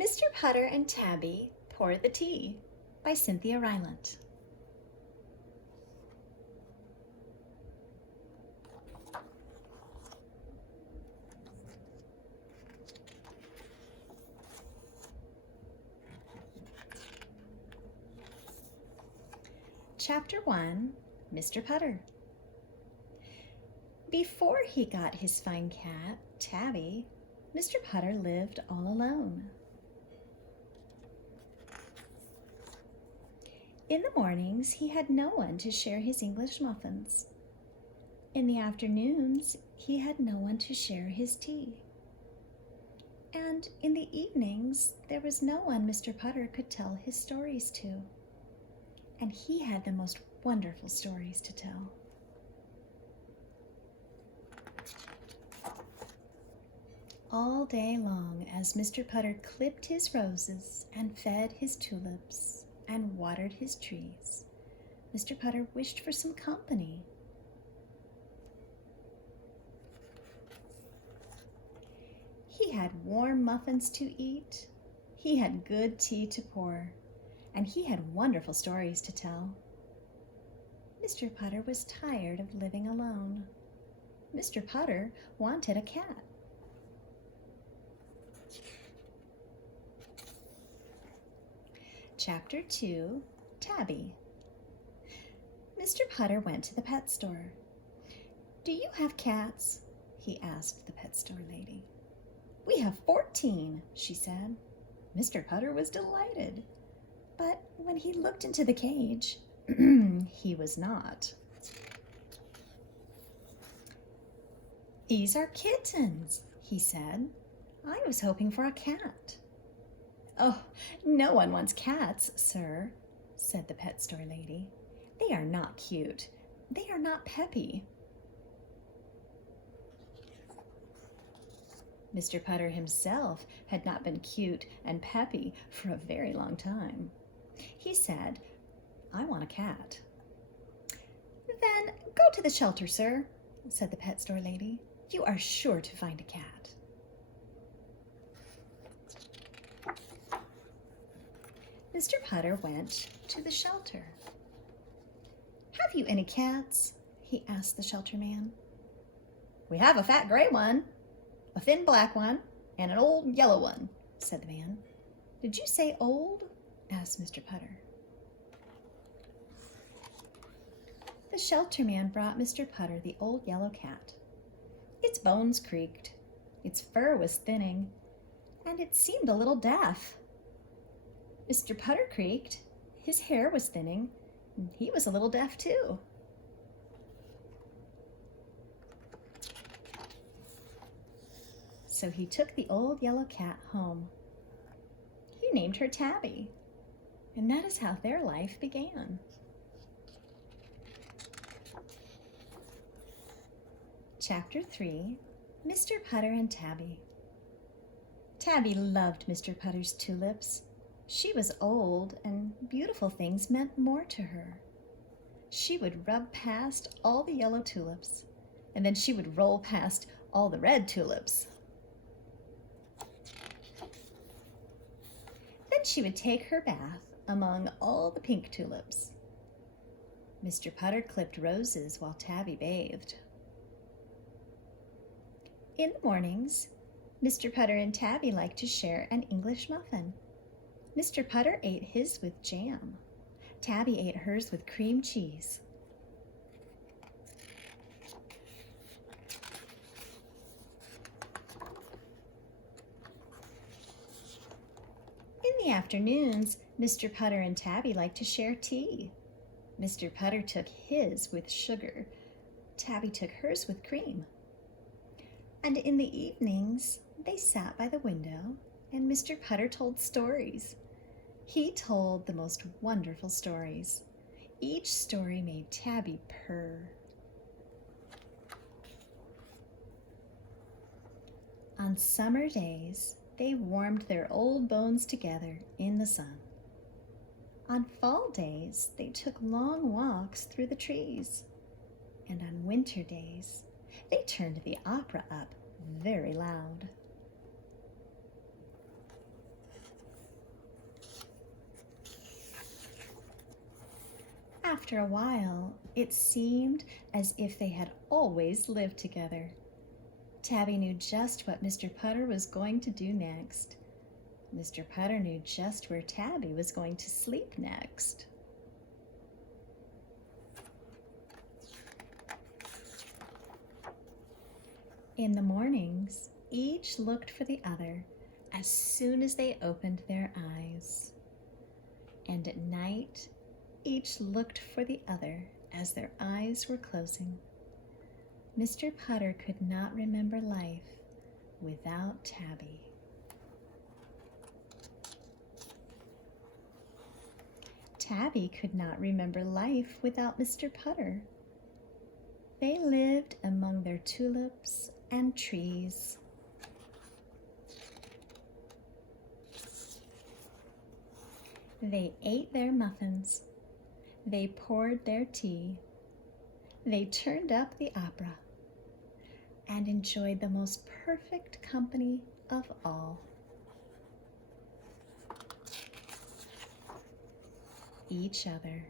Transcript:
Mr. Putter and Tabby Pour the Tea by Cynthia Rylant. Chapter 1, Mr. Putter. Before he got his fine cat, Tabby, Mr. Putter lived all alone. In the mornings, he had no one to share his English muffins. In the afternoons, he had no one to share his tea. And in the evenings, there was no one Mr. Putter could tell his stories to. And he had the most wonderful stories to tell. All day long, as Mr. Putter clipped his roses and fed his tulips and watered his trees, Mr. Putter wished for some company. He had warm muffins to eat, he had good tea to pour, and he had wonderful stories to tell. Mr. Putter was tired of living alone. Mr. Putter wanted a cat. Chapter 2, Tabby. Mr. Putter went to the pet store. "Do you have cats?" he asked the pet store lady. "We have 14, she said. Mr. Putter was delighted. But when he looked into the cage, he was not. "These are kittens," he said. "I was hoping for a cat." "Oh, no one wants cats, sir," said the pet store lady. "They are not cute. They are not peppy." Mr. Putter himself had not been cute and peppy for a very long time. He said, "I want a cat." "Then go to the shelter, sir," said the pet store lady. "You are sure to find a cat." Mr. Putter went to the shelter. "Have you any cats?" he asked the shelter man. "We have a fat gray one, a thin black one, and an old yellow one," said the man. "Did you say old?" asked Mr. Putter. The shelter man brought Mr. Putter the old yellow cat. Its bones creaked, its fur was thinning, and it seemed a little deaf. Mr. Putter creaked, his hair was thinning, and he was a little deaf too. So he took the old yellow cat home. He named her Tabby, and that is how their life began. Chapter 3, Mr. Putter and Tabby. Tabby loved Mr. Putter's tulips. She was old, and beautiful things meant more to her. She would rub past all the yellow tulips, and then she would roll past all the red tulips. Then she would take her bath among all the pink tulips. Mr. Putter clipped roses while Tabby bathed. In the mornings, Mr. Putter and Tabby liked to share an English muffin. Mr. Putter ate his with jam. Tabby ate hers with cream cheese. In the afternoons, Mr. Putter and Tabby liked to share tea. Mr. Putter took his with sugar. Tabby took hers with cream. And in the evenings, they sat by the window, and Mr. Putter told stories. He told the most wonderful stories. Each story made Tabby purr. On summer days, they warmed their old bones together in the sun. On fall days, they took long walks through the trees. And on winter days, they turned the opera up very loud. after a while, it seemed as if they had always lived together. Tabby knew just what Mr. Putter was going to do next. Mr. Putter knew just where Tabby was going to sleep next. In the mornings, each looked for the other as soon as they opened their eyes. And at night, each looked for the other as their eyes were closing. Mr. Putter could not remember life without Tabby. Tabby could not remember life without Mr. Putter. They lived among their tulips and trees. They ate their muffins. They poured their tea. They turned up the opera and enjoyed the most perfect company of all. Each other.